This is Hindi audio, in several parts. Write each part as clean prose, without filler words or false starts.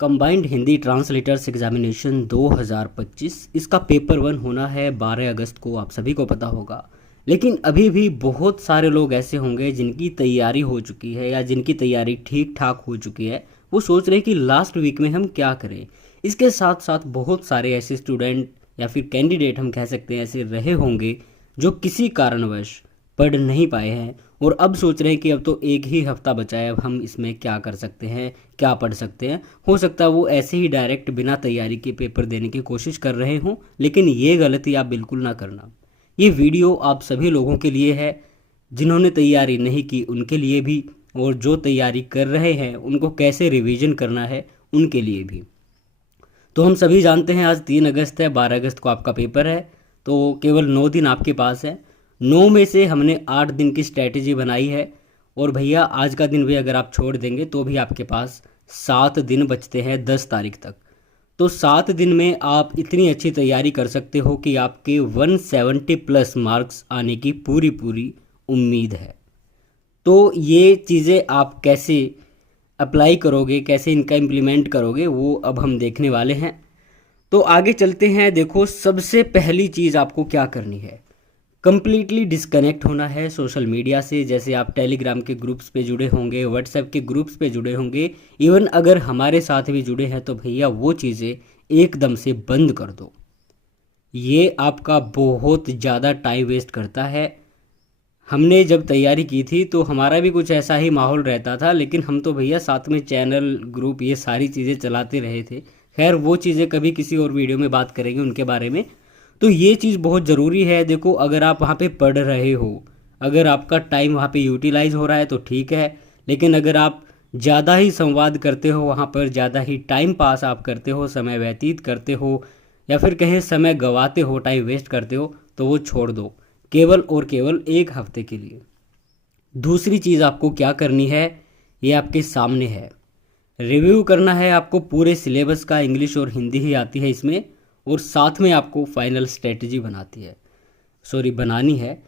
कंबाइंड हिंदी ट्रांसलेटर्स एग्जामिनेशन 2025 इसका पेपर 1 होना है 12 अगस्त को, आप सभी को पता होगा। लेकिन अभी भी बहुत सारे लोग ऐसे होंगे जिनकी तैयारी हो चुकी है या जिनकी तैयारी ठीक ठाक हो चुकी है। वो सोच रहे हैं कि लास्ट वीक में हम क्या करें। इसके साथ साथ बहुत सारे ऐसे स्टूडेंट या फिर कैंडिडेट हम कह सकते हैं ऐसे रहे होंगे जो किसी कारणवश पढ़ नहीं पाए हैं और अब सोच रहे हैं कि अब तो एक ही हफ्ता बचा है, अब हम इसमें क्या कर सकते हैं, क्या पढ़ सकते हैं। हो सकता है वो ऐसे ही डायरेक्ट बिना तैयारी के पेपर देने की कोशिश कर रहे हों, लेकिन ये गलती आप बिल्कुल ना करना। ये वीडियो आप सभी लोगों के लिए है, जिन्होंने तैयारी नहीं की उनके लिए भी, और जो तैयारी कर रहे हैं उनको कैसे रिवीजन करना है उनके लिए भी। तो हम सभी जानते हैं आज 3 अगस्त है, 12 अगस्त को आपका पेपर है, तो केवल 9 दिन आपके पास है। 9 में से हमने 8 दिन की स्ट्रैटेजी बनाई है और भैया आज का दिन भी अगर आप छोड़ देंगे तो भी आपके पास 7 दिन बचते हैं 10 तारीख तक। तो 7 दिन में आप इतनी अच्छी तैयारी कर सकते हो कि आपके 170 प्लस मार्क्स आने की पूरी पूरी उम्मीद है। तो ये चीज़ें आप कैसे अप्लाई करोगे, कैसे इनका इम्प्लीमेंट करोगे, वो अब हम देखने वाले हैं। तो आगे चलते हैं। देखो, सबसे पहली चीज़ आपको क्या करनी है, कंप्लीटली डिस्कनेक्ट होना है सोशल मीडिया से। जैसे आप टेलीग्राम के ग्रुप्स पे जुड़े होंगे, व्हाट्सएप के ग्रुप्स पे जुड़े होंगे, इवन अगर हमारे साथ भी जुड़े हैं तो भैया वो चीज़ें एकदम से बंद कर दो। ये आपका बहुत ज़्यादा टाइम वेस्ट करता है। हमने जब तैयारी की थी तो हमारा भी कुछ ऐसा ही माहौल रहता था, लेकिन हम तो भैया साथ में चैनल ग्रुप ये सारी चीज़ें चलाते रहे थे। खैर वो चीज़ें कभी किसी और वीडियो में बात करेंगे उनके बारे में। तो ये चीज़ बहुत ज़रूरी है। देखो, अगर आप वहाँ पे पढ़ रहे हो, अगर आपका टाइम वहाँ पे यूटिलाइज हो रहा है तो ठीक है, लेकिन अगर आप ज़्यादा ही संवाद करते हो वहाँ पर, ज़्यादा ही टाइम पास आप करते हो, समय व्यतीत करते हो, या फिर कहीं समय गंवाते हो, टाइम वेस्ट करते हो, तो वो छोड़ दो केवल और केवल 1 हफ्ते के लिए। दूसरी चीज़ आपको क्या करनी है, ये आपके सामने है। रिव्यू करना है आपको पूरे सिलेबस का, इंग्लिश और हिंदी ही आती है इसमें, और साथ में आपको फाइनल स्ट्रेटजी बनानी है।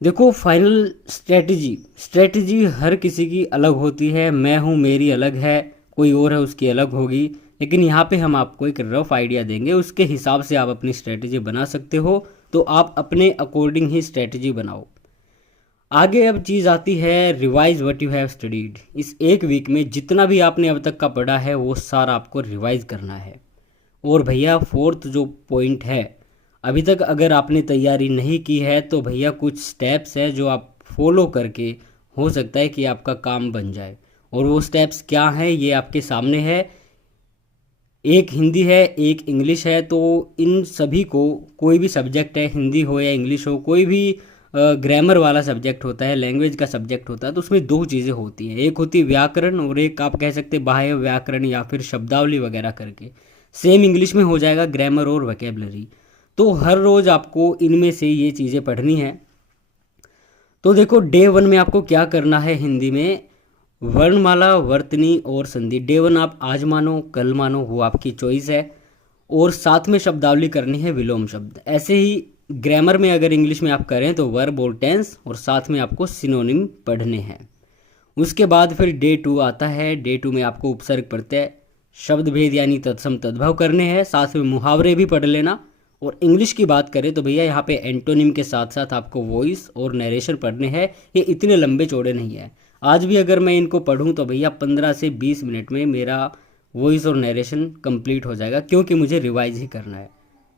देखो, फाइनल स्ट्रेटजी हर किसी की अलग होती है। मैं हूँ, मेरी अलग है, कोई और है उसकी अलग होगी, लेकिन यहाँ पे हम आपको एक रफ आइडिया देंगे, उसके हिसाब से आप अपनी स्ट्रेटजी बना सकते हो। तो आप अपने अकॉर्डिंग ही स्ट्रेटजी बनाओ। आगे अब चीज़ आती है revise what you have studied. इस एक वीक में जितना भी आपने अब तक का पढ़ा है वो सारा आपको रिवाइज करना है। और भैया फोर्थ जो पॉइंट है, अभी तक अगर आपने तैयारी नहीं की है तो भैया कुछ स्टेप्स है जो आप फॉलो करके हो सकता है कि आपका काम बन जाए। और वो स्टेप्स क्या हैं ये आपके सामने है। एक हिंदी है, एक इंग्लिश है। तो इन सभी को, कोई भी सब्जेक्ट है, हिंदी हो या इंग्लिश हो, कोई भी ग्रामर वाला सब्जेक्ट होता है, लैंग्वेज का सब्जेक्ट होता है, तो उसमें 2 चीज़ें होती हैं। एक होती है व्याकरण और एक आप कह सकते हैं बाह्य व्याकरण या फिर शब्दावली वगैरह करके। सेम इंग्लिश में हो जाएगा ग्रामर और वोकैबुलरी। तो हर रोज़ आपको इनमें से ये चीज़ें पढ़नी है। तो देखो, डे 1 में आपको क्या करना है हिंदी में, वर्णमाला, वर्तनी और संधि। डे 1 आप आज मानो कल मानो, वो आपकी चॉइस है। और साथ में शब्दावली करनी है, विलोम शब्द। ऐसे ही ग्रामर में अगर इंग्लिश में आप करें तो वर्ब और टेंस, और साथ में आपको सिनोनिम पढ़ने हैं। उसके बाद फिर डे 2 आता है। डे 2 में आपको उपसर्ग प्रत्यय, शब्द भेद यानी तत्सम तद्भव करने हैं, साथ में मुहावरे भी पढ़ लेना। और इंग्लिश की बात करें तो भैया यहाँ पे एंटोनिम के साथ साथ आपको वॉइस और नरेशन पढ़ने हैं। ये इतने लंबे चौड़े नहीं है। आज भी अगर मैं इनको पढ़ूँ तो भैया 15 से 20 मिनट में मेरा वॉइस और नरेशन कंप्लीट हो जाएगा, क्योंकि मुझे रिवाइज ही करना है।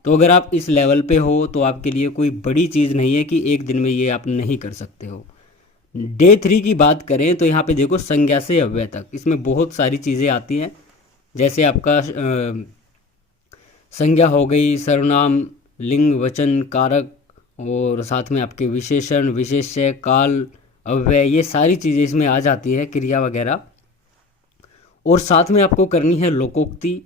तो अगर आप इस लेवल पे हो तो आपके लिए कोई बड़ी चीज़ नहीं है कि एक दिन में ये आप नहीं कर सकते हो। डे 3 की बात करें तो यहाँ पे देखो, संज्ञा से अव्यय तक, इसमें बहुत सारी चीज़ें आती हैं। जैसे आपका संज्ञा हो गई, सर्वनाम, लिंग, वचन, कारक, और साथ में आपके विशेषण, विशेष्य, काल, अव्यय, ये सारी चीज़ें इसमें आ जाती है, क्रिया वगैरह। और साथ में आपको करनी है लोकोक्ति।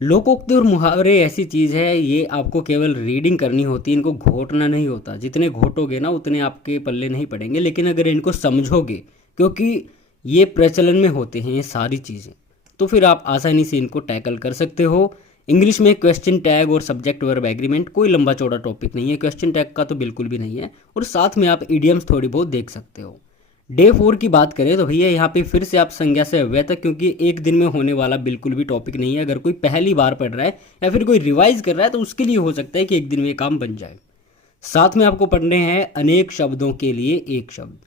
लोकोक्ति और मुहावरे ऐसी चीज़ है, ये आपको केवल रीडिंग करनी होती है, इनको घोटना नहीं होता। जितने घोटोगे ना उतने आपके पल्ले नहीं पड़ेंगे, लेकिन अगर इनको समझोगे, क्योंकि ये प्रचलन में होते हैं ये सारी चीज़ें, तो फिर आप आसानी से इनको टैकल कर सकते हो। इंग्लिश में क्वेश्चन टैग और सब्जेक्ट वर्ब एग्रीमेंट कोई लंबा चौड़ा टॉपिक नहीं है, क्वेश्चन टैग का तो बिल्कुल भी नहीं है। और साथ में आप इडियम्स थोड़ी बहुत देख सकते हो। डे 4 की बात करें तो भैया यहाँ पे फिर से आप संज्ञा से अव्यय तक, क्योंकि एक दिन में होने वाला बिल्कुल भी टॉपिक नहीं है। अगर कोई पहली बार पढ़ रहा है या फिर कोई रिवाइज कर रहा है तो उसके लिए हो सकता है कि एक दिन में ये काम बन जाए। साथ में आपको पढ़ने हैं अनेक शब्दों के लिए एक शब्द।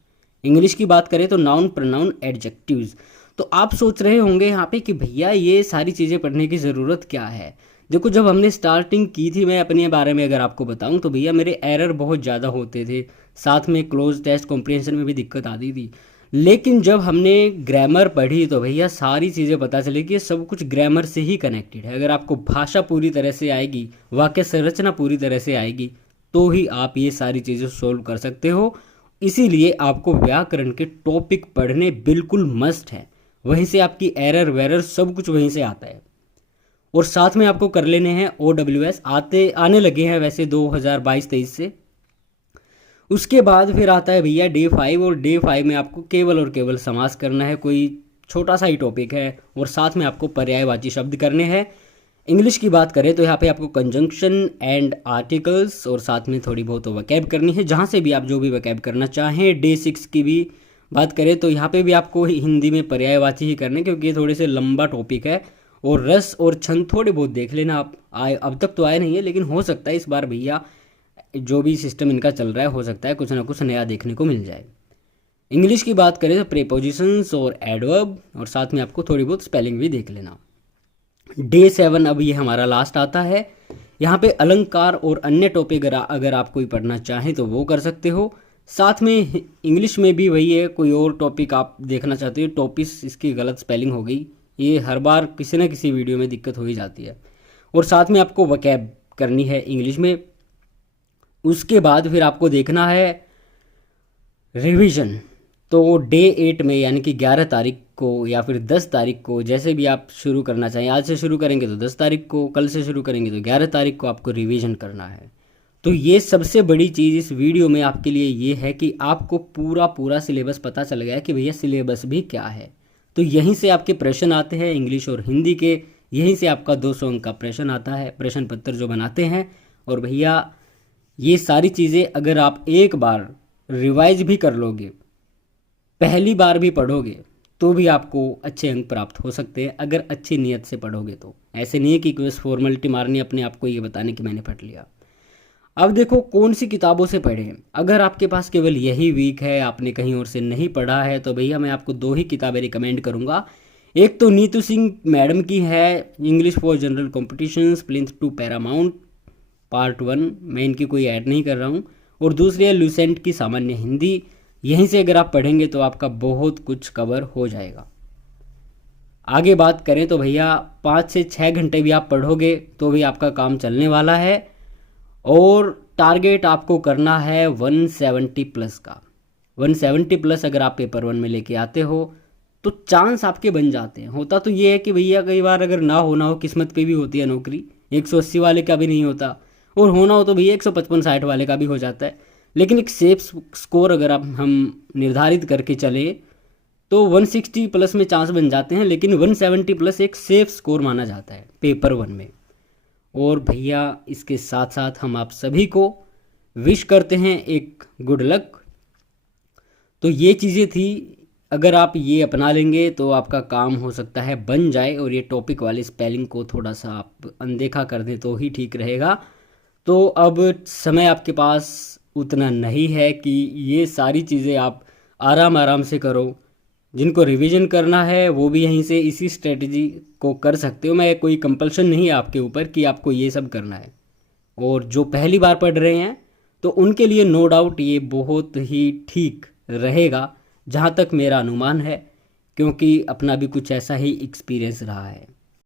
इंग्लिश की बात करें तो नाउन, प्रोनाउन, एडजेक्टिव्स। तो आप सोच रहे होंगे यहाँ पे कि भैया ये सारी चीज़ें पढ़ने की ज़रूरत क्या है। देखो, जब हमने स्टार्टिंग की थी, मैं अपने बारे में अगर आपको बताऊं तो भैया मेरे एरर बहुत ज़्यादा होते थे, साथ में क्लोज टेस्ट कॉम्प्रिहेंशन में भी दिक्कत आती थी। लेकिन जब हमने ग्रामर पढ़ी तो भैया सारी चीज़ें पता चली कि ये सब कुछ ग्रामर से ही कनेक्टेड है। अगर आपको भाषा पूरी तरह से आएगी, वाक्य संरचना पूरी तरह से आएगी, तो ही आप ये सारी चीज़ें सोल्व कर सकते हो। इसीलिए आपको व्याकरण के टॉपिक पढ़ने बिल्कुल मस्ट है। वहीं से आपकी एरर वेरर सब कुछ वहीं से आता है। और साथ में आपको कर लेने हैं OWS, आने लगे हैं वैसे 2022-23 से। उसके बाद फिर आता है भैया डे 5, और डे 5 में आपको केवल और केवल समास करना है। कोई छोटा सा ही टॉपिक है, और साथ में आपको पर्यायवाची शब्द करने हैं। इंग्लिश की बात करें तो यहाँ पे आपको कंजंक्शन एंड आर्टिकल्स, और साथ में थोड़ी बहुत वकैब करनी है, जहाँ से भी आप जो भी वकैब करना चाहें। डे 6 की भी बात करें तो यहाँ पे भी आपको हिंदी में पर्यायवाची ही करने, क्योंकि ये थोड़े से लंबा टॉपिक है। और रस और छंद थोड़े बहुत देख लेना आप, आए अब तक तो आए नहीं है, लेकिन हो सकता है इस बार भैया जो भी सिस्टम इनका चल रहा है, हो सकता है कुछ ना कुछ नया देखने को मिल जाए। इंग्लिश की बात करें तो प्रीपोजिशंस और एडवर्ब, और साथ में आपको थोड़ी बहुत स्पेलिंग भी देख लेना। डे 7 अब ये हमारा लास्ट आता है। यहाँ पे अलंकार और अन्य टॉपिक अगर आप कोई पढ़ना चाहें तो वो कर सकते हो। साथ में इंग्लिश में भी वही है, कोई और टॉपिक आप देखना चाहते हो, टॉपिस इसकी गलत स्पेलिंग हो गई, ये हर बार किसी न किसी वीडियो में दिक्कत हो ही जाती है। और साथ में आपको वकैब करनी है इंग्लिश में। उसके बाद फिर आपको देखना है रिवीजन। तो डे 8 में यानी कि 11 तारीख को या फिर 10 तारीख को, जैसे भी आप शुरू करना चाहें, आज से शुरू करेंगे तो 10 तारीख को, कल से शुरू करेंगे तो 11 तारीख को आपको रिवीजन करना है। तो ये सबसे बड़ी चीज़ इस वीडियो में आपके लिए ये है कि आपको पूरा सिलेबस पता चल गया कि भैया सिलेबस भी क्या है। तो यहीं से आपके प्रश्न आते हैं इंग्लिश और हिंदी के, यहीं से आपका 200 अंक का प्रश्न आता है, प्रश्न पत्र जो बनाते हैं। और भैया ये सारी चीज़ें अगर आप एक बार रिवाइज भी कर लोगे, पहली बार भी पढ़ोगे, तो भी आपको अच्छे अंक प्राप्त हो सकते हैं, अगर अच्छी नीयत से पढ़ोगे तो। ऐसे नहीं है कि बस फॉर्मेलिटी मारनी अपने आप को ये बताने कि मैंने पढ़ लिया। अब देखो कौन सी किताबों से पढ़ें। अगर आपके पास केवल यही वीक है, आपने कहीं और से नहीं पढ़ा है, तो भैया मैं आपको 2 ही किताबें रिकमेंड करूंगा। एक तो नीतू सिंह मैडम की है, English for general competitions plinth to paramount part 1, मैं इनकी कोई ऐड नहीं कर रहा हूँ। और दूसरी है लुसेंट की सामान्य हिंदी। यहीं से अगर आप पढ़ेंगे तो आपका बहुत कुछ कवर हो जाएगा। आगे बात करें तो भैया 5 से 6 घंटे भी आप पढ़ोगे तो भी आपका काम चलने वाला है। और टारगेट आपको करना है 170 प्लस का। 170 प्लस अगर आप पेपर 1 में लेके आते हो तो चांस आपके बन जाते हैं। होता तो ये है कि भैया कई बार अगर ना होना हो, किस्मत पे भी होती है नौकरी, 180 वाले का भी नहीं होता, और होना हो तो भैया 155-60 वाले का भी हो जाता है। लेकिन एक सेफ स्कोर अगर हम निर्धारित करके चले तो 160 प्लस में चांस बन जाते हैं, लेकिन 170 प्लस एक सेफ स्कोर माना जाता है पेपर 1 में। और भैया इसके साथ साथ हम आप सभी को विश करते हैं एक गुड लक। तो ये चीज़ें थी, अगर आप ये अपना लेंगे तो आपका काम हो सकता है बन जाए। और ये टॉपिक वाली स्पेलिंग को थोड़ा सा आप अनदेखा कर दें तो ही ठीक रहेगा। तो अब समय आपके पास उतना नहीं है कि ये सारी चीज़ें आप आराम से करो। जिनको रिवीजन करना है वो भी यहीं से इसी स्ट्रेटजी को कर सकते हो। मैं कोई कंपल्शन नहीं है आपके ऊपर कि आपको ये सब करना है। और जो पहली बार पढ़ रहे हैं तो उनके लिए नो डाउट ये बहुत ही ठीक रहेगा, जहाँ तक मेरा अनुमान है, क्योंकि अपना भी कुछ ऐसा ही एक्सपीरियंस रहा है।